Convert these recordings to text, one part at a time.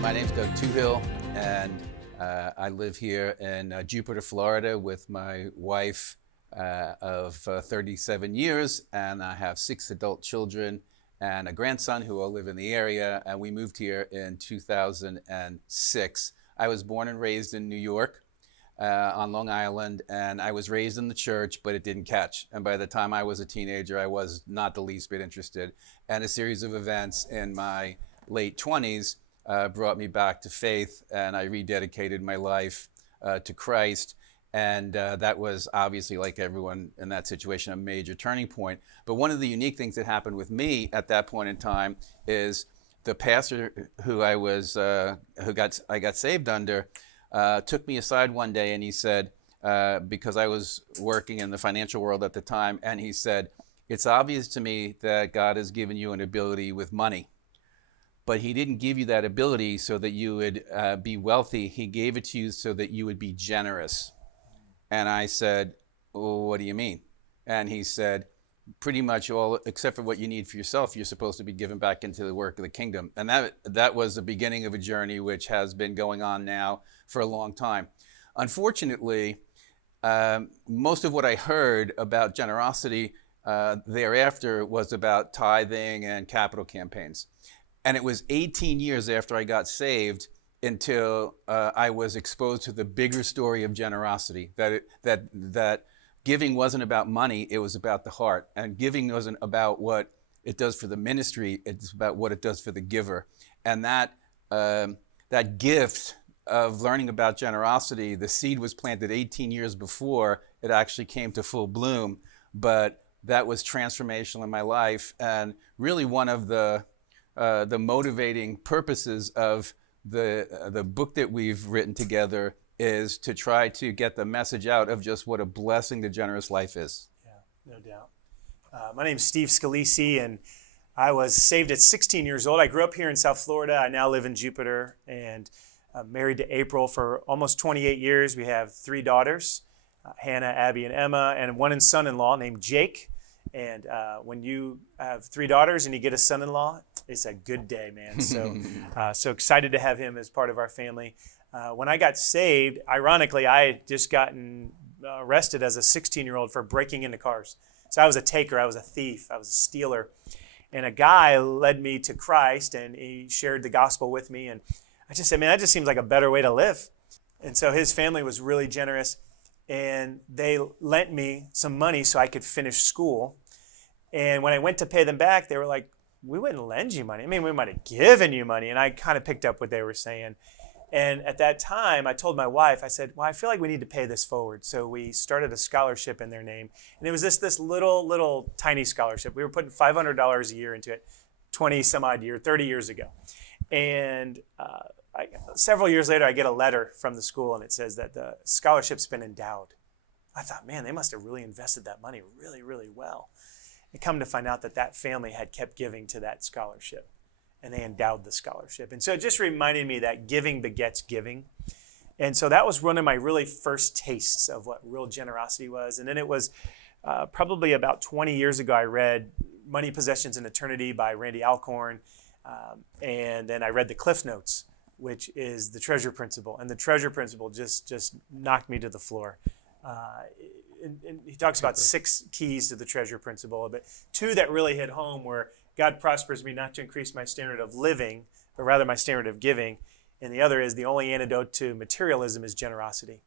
My name's Doug Toohill, and I live here in Jupiter, Florida, with my wife of 37 years, and I have 6 adult children and a grandson who all live in the area, and we moved here in 2006. I was born and raised in New York on Long Island, and I was raised in the church, but it didn't catch. And by the time I was a teenager, I was not the least bit interested. And a series of events in my late 20s brought me back to faith, and I rededicated my life to Christ. And that was obviously, like everyone in that situation, a major turning point. But one of the unique things that happened with me at that point in time is the pastor who I got saved under took me aside one day, and he said, because I was working in the financial world at the time, and he said, "It's obvious to me that God has given you an ability with money. But he didn't give you that ability so that you would be wealthy. He gave it to you so that you would be generous." And I said, "Well, what do you mean?" And he said, "Pretty much all, except for what you need for yourself, you're supposed to be given back into the work of the kingdom." And that was the beginning of a journey which has been going on now for a long time. Unfortunately, most of what I heard about generosity thereafter was about tithing and capital campaigns. And it was 18 years after I got saved until I was exposed to the bigger story of generosity, that giving wasn't about money, it was about the heart. And giving wasn't about what it does for the ministry, it's about what it does for the giver. And that gift of learning about generosity, the seed was planted 18 years before it actually came to full bloom. But that was transformational in my life, and really one of the motivating purposes of the book that we've written together is to try to get the message out of just what a blessing the generous life is. Yeah, no doubt. My name's Steve Scalisi, and I was saved at 16 years old. I grew up here in South Florida. I now live in Jupiter, and I'm married to April for almost 28 years. We have 3 daughters, Hannah, Abby, and Emma, and one son-in-law named Jake. And when you have 3 daughters and you get a son-in-law, it's a good day, man. So excited to have him as part of our family. When I got saved, ironically, I had just gotten arrested as a 16-year-old for breaking into cars. So I was a taker, I was a thief, I was a stealer. And a guy led me to Christ, and he shared the gospel with me. And I just said, man, that just seems like a better way to live. And so his family was really generous, and they lent me some money so I could finish school. And when I went to pay them back, they were like, "We wouldn't lend you money. I mean, we might have given you money." And I kind of picked up what they were saying. And at that time, I told my wife, I said, "Well, I feel like we need to pay this forward." So we started a scholarship in their name. And it was this little tiny scholarship. We were putting $500 a year into it 30 years ago. And several years later, I get a letter from the school, and it says that the scholarship's been endowed. I thought, man, they must have really invested that money really, really well. And come to find out that family had kept giving to that scholarship, and they endowed the scholarship. And so it just reminded me that giving begets giving. And so that was one of my really first tastes of what real generosity was. And then it was probably about 20 years ago, I read Money, Possessions, and Eternity by Randy Alcorn. And then I read the Cliff Notes, which is the treasure principle. And the treasure principle just knocked me to the floor. And he talks about 6 keys to the treasure principle, but 2 that really hit home were God prospers me not to increase my standard of living, but rather my standard of giving. And the other is the only antidote to materialism is generosity.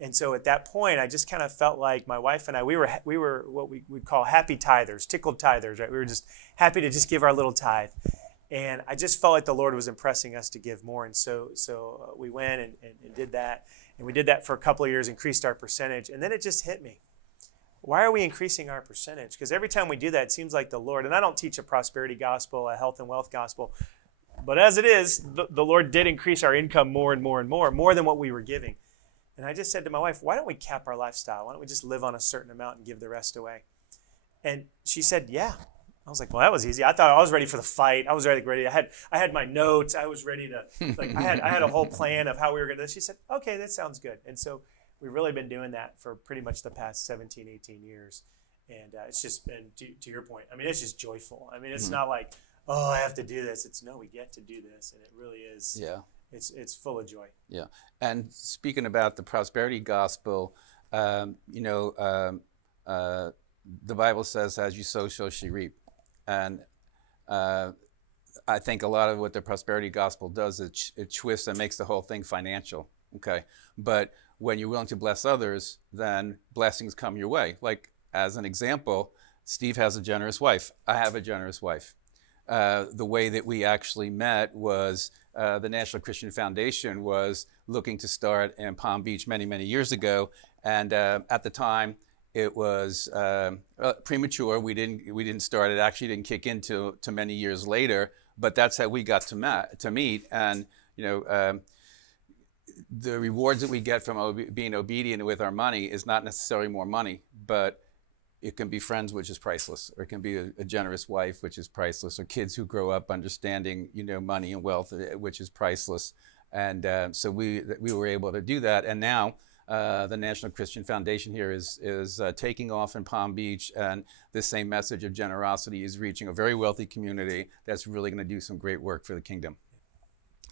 And so at that point, I just kind of felt like my wife and I, we were what we would call happy tithers, tickled tithers, right? We were just happy to just give our little tithe. And I just felt like the Lord was impressing us to give more. And so we went and did that. And we did that for a couple of years, increased our percentage. And then it just hit me. Why are we increasing our percentage? Because every time we do that, it seems like the Lord, and I don't teach a prosperity gospel, a health and wealth gospel, but as it is, the Lord did increase our income more and more and more than what we were giving. And I just said to my wife, why don't we cap our lifestyle? Why don't we just live on a certain amount and give the rest away? And she said, yeah. I was like, well, that was easy. I thought I was ready for the fight. I was ready. I had my notes. I was ready to, I had a whole plan of how we were going to do this. She said, okay, that sounds good. And so we've really been doing that for pretty much the past 17, 18 years. And it's just been, to your point, I mean, it's just joyful. I mean, it's not like, oh, I have to do this. It's no, we get to do this, and it really is. Yeah. It's full of joy. Yeah. And speaking about the prosperity gospel, um, you know, um, uh, the Bible says, as you sow, so shall you reap. And uh, I think a lot of what the prosperity gospel does is it twists and makes the whole thing financial. Okay. But when you're willing to bless others, then blessings come your way. Like, as an example, Steve has a generous wife. I have a generous wife. The way that we actually met was the National Christian Foundation was looking to start in Palm Beach many, many years ago. And at the time, it was premature. We didn't start. It actually didn't kick in to many years later. But that's how we got to meet. And the rewards that we get from being obedient with our money is not necessarily more money, but it can be friends, which is priceless, or it can be a generous wife, which is priceless, or kids who grow up understanding, money and wealth, which is priceless. And so we were able to do that. And now the National Christian Foundation here is taking off in Palm Beach, and this same message of generosity is reaching a very wealthy community that's really going to do some great work for the kingdom.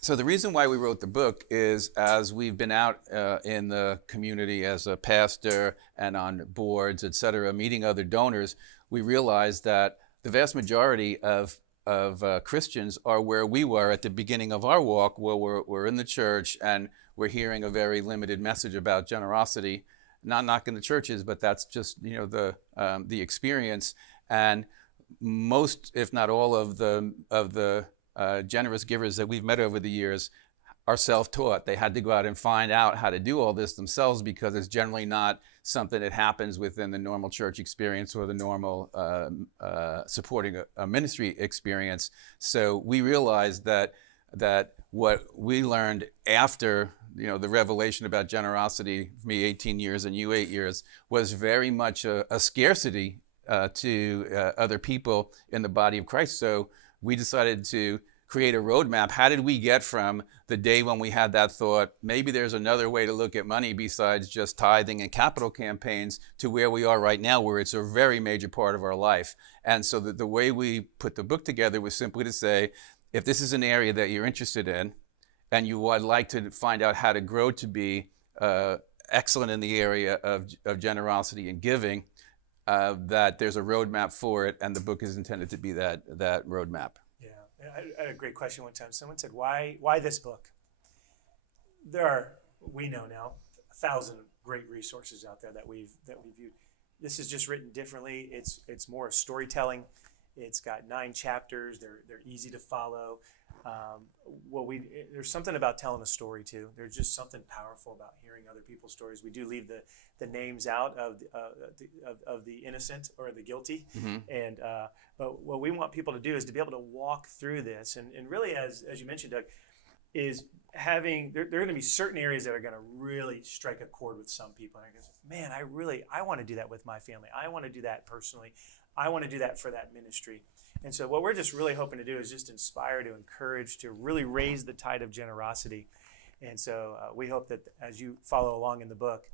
So the reason why we wrote the book is, as we've been out in the community as a pastor and on boards, et cetera, meeting other donors, we realized that the vast majority of Christians are where we were at the beginning of our walk, where we're in the church and we're hearing a very limited message about generosity. Not knocking the churches, but that's just the experience. And most, if not all, of the generous givers that we've met over the years are self-taught. They had to go out and find out how to do all this themselves, because it's generally not something that happens within the normal church experience or the normal supporting a ministry experience. So we realized that what we learned after the revelation about generosity, me 18 years and you 8 years, was very much a scarcity to other people in the body of Christ. So we decided to create a roadmap. How did we get from the day when we had that thought, maybe there's another way to look at money besides just tithing and capital campaigns, to where we are right now, where it's a very major part of our life? And so the way we put the book together was simply to say, if this is an area that you're interested in and you would like to find out how to grow to be excellent in the area of generosity and giving, that there's a roadmap for it, and the book is intended to be that roadmap. Yeah, I had a great question one time. Someone said, "Why this book?" There are, we know now, 1,000 great resources out there that we've viewed. This is just written differently. It's more storytelling. It's got 9 chapters. They're easy to follow. There's something about telling a story too. There's just something powerful about hearing other people's stories. We do leave the names out of the innocent or the guilty, Mm-hmm. and but what we want people to do is to be able to walk through this, and really, as you mentioned, Doug, is having there are going to be certain areas that are going to really strike a chord with some people. And I go, man, I want to do that with my family. I want to do that personally. I want to do that for that ministry. And so what we're just really hoping to do is just inspire, to encourage, to really raise the tide of generosity. And so we hope that as you follow along in the book,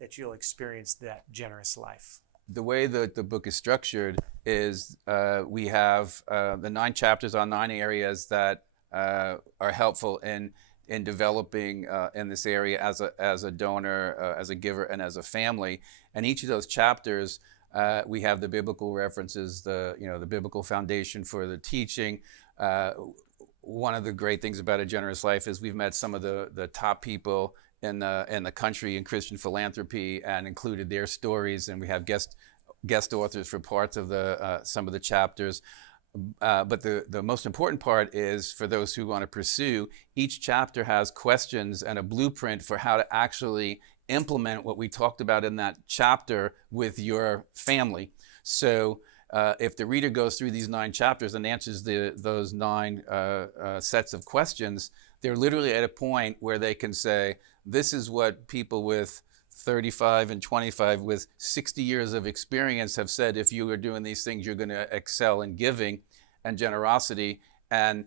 that you'll experience that generous life. The way that the book is structured is we have the 9 chapters on 9 areas that are helpful in developing in this area as a donor, as a giver, and as a family. And each of those chapters, we have the biblical references, the biblical foundation for the teaching. One of the great things about A Generous Life is we've met some of the top people in the country in Christian philanthropy and included their stories, and we have guest authors for parts of some of the chapters. But the most important part is, for those who want to pursue, each chapter has questions and a blueprint for how to actually implement what we talked about in that chapter with your family. So if the reader goes through these 9 chapters and answers those 9 sets of questions, they're literally at a point where they can say, this is what people with 35 and 25 with 60 years of experience have said. If you are doing these things, you're going to excel in giving and generosity. And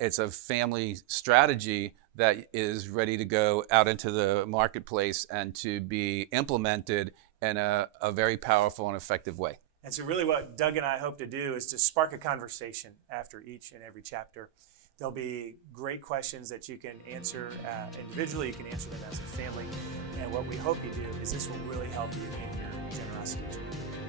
it's a family strategy that is ready to go out into the marketplace and to be implemented in a very powerful and effective way. And so really what Doug and I hope to do is to spark a conversation after each and every chapter. There'll be great questions that you can answer individually, you can answer them as a family. And what we hope you do is this will really help you in your generosity journey.